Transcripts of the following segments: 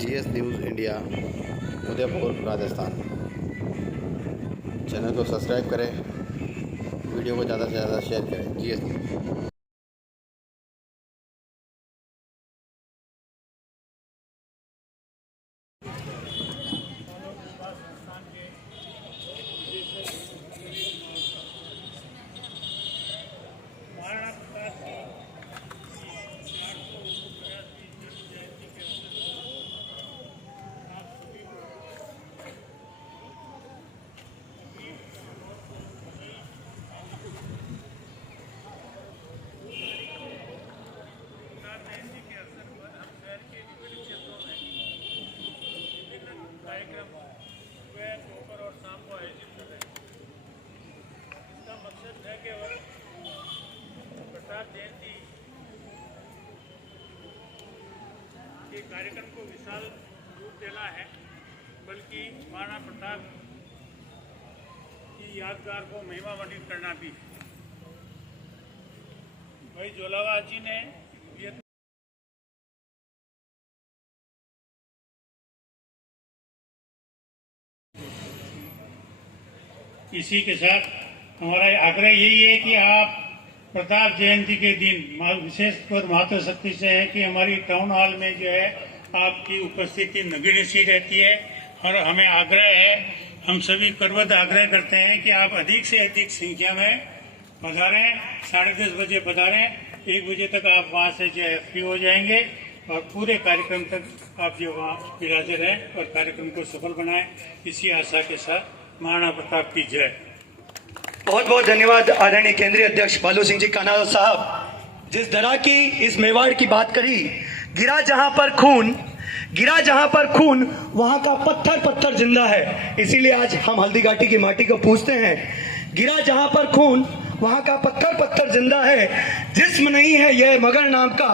GS news India Udaipur Rajasthan. Channel को subscribe करें, video को ज़्यादा से ज़्यादा शेयर करें। GS news. कार्यक्रम सुबह दोपहर और शाम को आयोजित कर रहे हैं। इसका मकसद है केवल प्रताप जयंती के कार्यक्रम को विशाल रूप देना है, बल्कि महाराणा प्रताप की यादगार को महिमामंडित करना भी। भाई जोलावाज जी ने इसी के साथ हमारा आग्रह यही है कि आप प्रताप जयंती के दिन विशेष तौर महत्व शक्ति से है कि हमारी टाउन हॉल में जो है आपकी उपस्थिति नगण्य सी रहती है। और हमें आग्रह है, हम सभी करवत आग्रह करते हैं कि आप अधिक से अधिक संख्या में पधारें। 10:30 बजे पधारें, 1 बजे तक आप वहाँ से जो है फ्री हो जाएंगे और पूरे कार्यक्रम तक आप जो वहाँ विराजे रहें और कार्यक्रम को सफल बनाएं। इसी आशा के साथ महाराणा प्रताप की जय। बहुत बहुत धन्यवाद आदरणीय केंद्रीय अध्यक्ष बालू सिंह जी कानाल साहब। जिस तरह की इस मेवाड़ की बात करी, गिरा जहां पर खून वहां का पत्थर पत्थर जिंदा है। इसीलिए आज हम हल्दी घाटी की माटी को पूछते हैं, गिरा जहां पर खून वहां का पत्थर पत्थर जिंदा है। जिस्म नहीं है यह मगर नाम का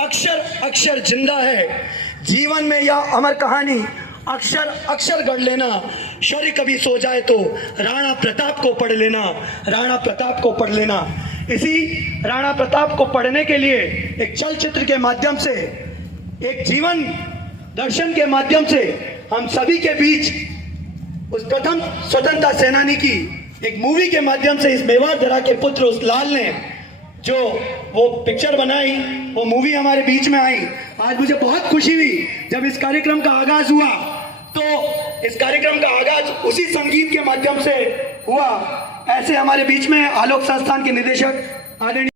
अक्षर अक्षर जिंदा है। जीवन में यह अमर कहानी अक्षर अक्षर गढ़ लेना। शौर्य कभी सो जाए तो राणा प्रताप को पढ़ लेना, राणा प्रताप को पढ़ लेना। इसी राणा प्रताप को पढ़ने के लिए एक चलचित्र के माध्यम से, एक जीवन दर्शन के माध्यम से हम सभी के बीच उस प्रथम स्वतंत्रता सेनानी की एक मूवी के माध्यम से इस मेवाड़ धरा के पुत्र उस लाल ने जो वो पिक्चर बनाई, वो मूवी हमारे बीच में आई। आज मुझे बहुत खुशी हुई जब इस कार्यक्रम का आगाज हुआ। तो इस कार्यक्रम का आगाज उसी संगीत के माध्यम से हुआ। ऐसे हमारे बीच में आलोक संस्थान के निदेशक आदरणीय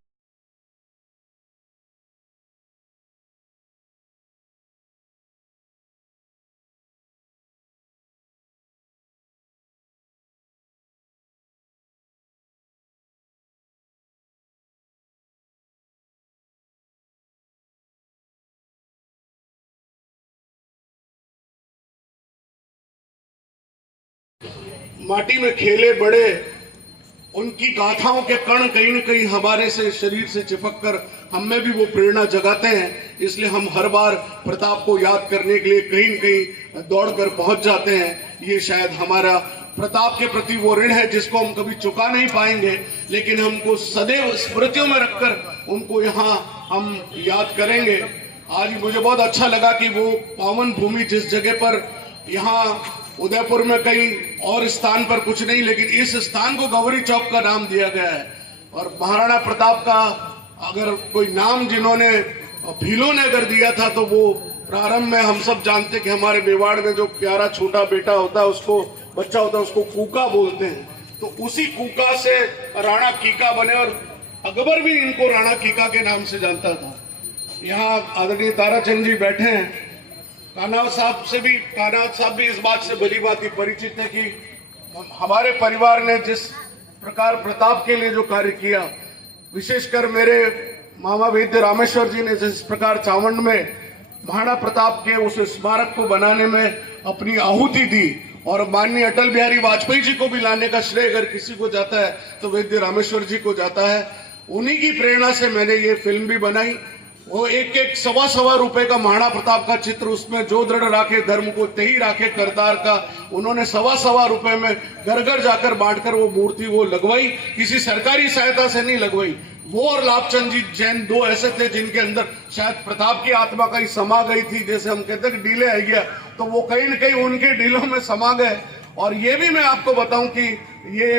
माटी में खेले बड़े, उनकी गाथाओं के कण कहीं न कहीं हमारे से शरीर से चिपक कर हम में भी वो प्रेरणा जगाते हैं। इसलिए हम हर बार प्रताप को याद करने के लिए कहीं न कहीं दौड़कर पहुंच जाते हैं। ये शायद हमारा प्रताप के प्रति वो ऋण है जिसको हम कभी चुका नहीं पाएंगे, लेकिन हमको सदैव स्मृतियों में रखकर उनको यहाँ हम याद करेंगे। आज मुझे बहुत अच्छा लगा कि वो पावन भूमि जिस जगह पर यहाँ उदयपुर में कहीं और स्थान पर कुछ नहीं, लेकिन इस स्थान को गौरी चौक का नाम दिया गया है। और महाराणा प्रताप का अगर कोई नाम जिन्होंने भीलों ने अगर दिया था तो वो प्रारंभ में हम सब जानते कि हमारे मेवाड़ में जो प्यारा छोटा बेटा होता है, उसको बच्चा होता है, उसको कूका बोलते हैं। तो उसी कूका से राणा कीका बने और अकबर भी इनको राणा कीका के नाम से जानता था। यहाँ आदरणीय ताराचंद जी बैठे हैं। कान्हा साहब भी इस बात से भली भांति परिचित है कि हमारे परिवार ने जिस प्रकार प्रताप के लिए जो कार्य किया, विशेषकर मेरे मामा वैद्य रामेश्वर जी ने जिस प्रकार चावंड में महाराणा प्रताप के उस स्मारक को बनाने में अपनी आहुति दी, और माननीय अटल बिहारी वाजपेयी जी को भी लाने का श्रेय अगर किसी को जाता है तो वैद्य रामेश्वर जी को जाता है। उन्हीं की प्रेरणा से मैंने ये फिल्म भी बनाई। वो एक सवा रुपए का महाराणा प्रताप का चित्र, उसमें जो दृढ़ राखे धर्म को तेही राखे करतार का, उन्होंने सवा रुपए में घर घर जाकर बांटकर वो मूर्ति वो लगवाई। किसी सरकारी सहायता से नहीं लगवाई, वो और लाभचंद जी जैन दो ऐसे थे जिनके अंदर शायद प्रताप की आत्मा कहीं समा गई थी, जैसे हम कहते हैं कि डीले आ गया, तो वो कहीं न कहीं उनके डीलों में समा गए। और ये भी मैं आपको बताऊं कि ये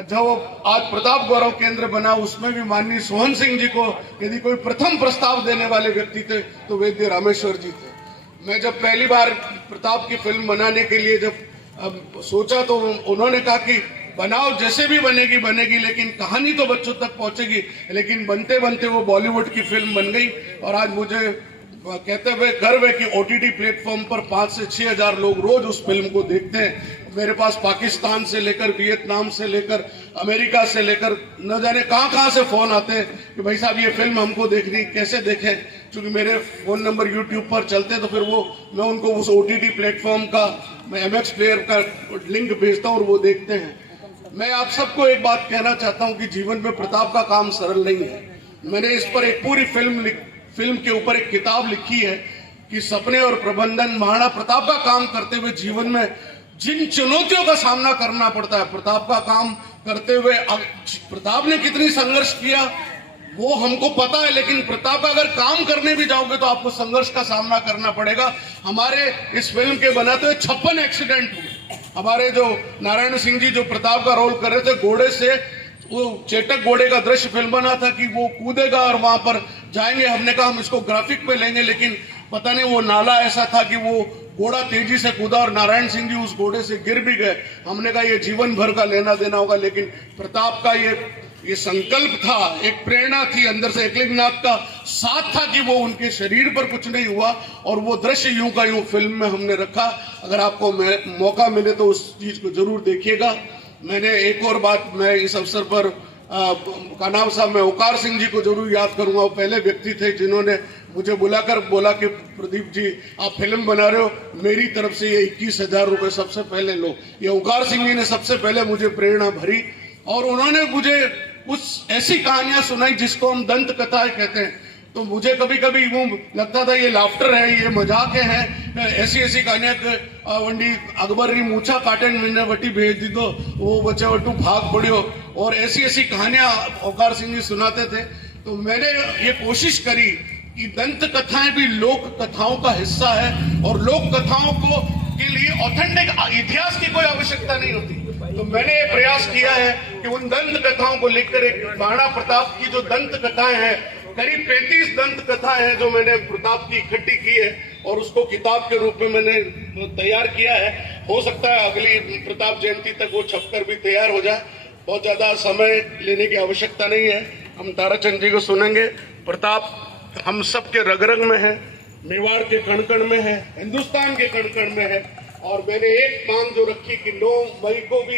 जो आज प्रताप गौरव केंद्र बना उसमें भी माननीय सोहन सिंह जी को यदि कोई प्रथम प्रस्ताव देने वाले व्यक्ति थे तो वैद्य रामेश्वर जी थे। मैं जब पहली बार प्रताप की फिल्म बनाने के लिए जब सोचा तो उन्होंने कहा कि बनाओ, जैसे भी बनेगी बनेगी, लेकिन कहानी तो बच्चों तक पहुंचेगी। लेकिन बनते बनते वो बॉलीवुड की फिल्म बन गई और आज मुझे कहते हुए गर्व है कि OTT प्लेटफॉर्म पर 5 से 6 हजार लोग रोज उस फिल्म को देखते हैं। मेरे पास पाकिस्तान से लेकर वियतनाम से लेकर अमेरिका से लेकर न जाने कहां से फोन आते हैं कि भाई साहब ये फिल्म हमको देखनी, कैसे देखें। क्योंकि मेरे फोन नंबर YouTube पर चलते हैं तो फिर वो मैं उनको उस OTT प्लेटफॉर्म का मैं MX प्लेयर का लिंक भेजता हूँ और वो देखते हैं। मैं आप सबको एक बात कहना चाहता हूँ कि जीवन में प्रताप का काम सरल नहीं है। मैंने इस पर एक पूरी फिल्म के ऊपर एक किताब लिखी है कि सपने और प्रबंधन। महाराणा प्रताप का काम करते हुए जीवन में जिन चुनौतियों का सामना करना पड़ता है, प्रताप का काम करते हुए प्रताप ने कितनी संघर्ष किया वो हमको पता है, लेकिन प्रताप का अगर काम करने भी जाओगे तो आपको संघर्ष का सामना करना पड़ेगा। हमारे इस फिल्म के बनाते हुए 56 एक्सीडेंट हुए। हमारे जो नारायण सिंह जी जो प्रताप का रोल कर रहे थे, घोड़े से वो चेतक घोड़े का दृश्य फिल्म बना था कि वो कूदेगा और वहां पर जाएंगे। हमने कहा हम इसको ग्राफिक पे लेंगे, लेकिन पता नहीं वो नाला ऐसा था कि वो घोड़ा तेजी से कूदा और नारायण सिंह जी उस घोड़े से गिर भी गए। हमने कहा ये जीवन भर का लेना देना होगा, लेकिन प्रताप का ये संकल्प था, एक प्रेरणा थी अंदर से, एकलिंगनाथ का साथ था कि वो उनके शरीर पर कुछ नहीं हुआ और वो दृश्य यूं का यूं फिल्म में हमने रखा। अगर आपको मौका मिले तो उस चीज को जरूर देखिएगा। मैंने एक और बात मैं इस अवसर पर का नाम साहब मैं ओकार सिंह जी को जरूर याद करूंगा। वो पहले व्यक्ति थे जिन्होंने मुझे बुलाकर बोला कि प्रदीप जी आप फिल्म बना रहे हो, मेरी तरफ से ये 21,000 रुपए सबसे पहले लो। ये ओकार सिंह जी ने सबसे पहले मुझे प्रेरणा भरी और उन्होंने मुझे कुछ ऐसी कहानियां सुनाई जिसको हम दंत कथाएं कहते हैं। तो मुझे कभी कभी वो लगता था ये लाफ्टर है, ये मजाक है। ऐसी कहानियां वंडी अकबर री मूछा काटन मैंने वटी भेज दी तो वो बच्चे वटू भाग पड़ियो, और ऐसी कहानियां ओकार सिंह जी सुनाते थे। तो मैंने ये कोशिश करी कि दंत कथाएं भी लोक कथाओं का हिस्सा है और लोक कथाओं को के लिए ऑथेंटिक इतिहास की कोई आवश्यकता नहीं होती। तो मैंने ये प्रयास किया है कि उन दंत कथाओं को लेकर एक महाराणा प्रताप की जो दंत कथाएं हैं, करीब 35 दंत कथाएं हैं जो मैंने प्रताप की इकट्ठी की है और उसको किताब के रूप में मैंने तैयार किया है। हो सकता है अगली प्रताप जयंती तक वो छपकर भी तैयार हो जाए। बहुत ज्यादा समय लेने की आवश्यकता नहीं है। हम ताराचंद जी को सुनेंगे। प्रताप हम सब के रग रग में है, मेवाड़ के कण कण में है, हिंदुस्तान के कण कण में है। और मैंने एक मांग जो रखी कि 9 मई को भी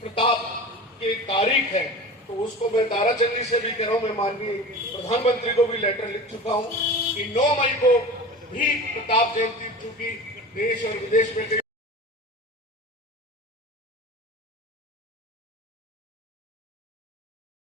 प्रताप की तारीख है, तो उसको मैं ताराचंद जी से भी कह रहा हूं। मैं माननीय प्रधानमंत्री को भी लेटर लिख चुका हूं कि 9 मई को भी प्रताप जयंती, चूंकि देश और विदेश में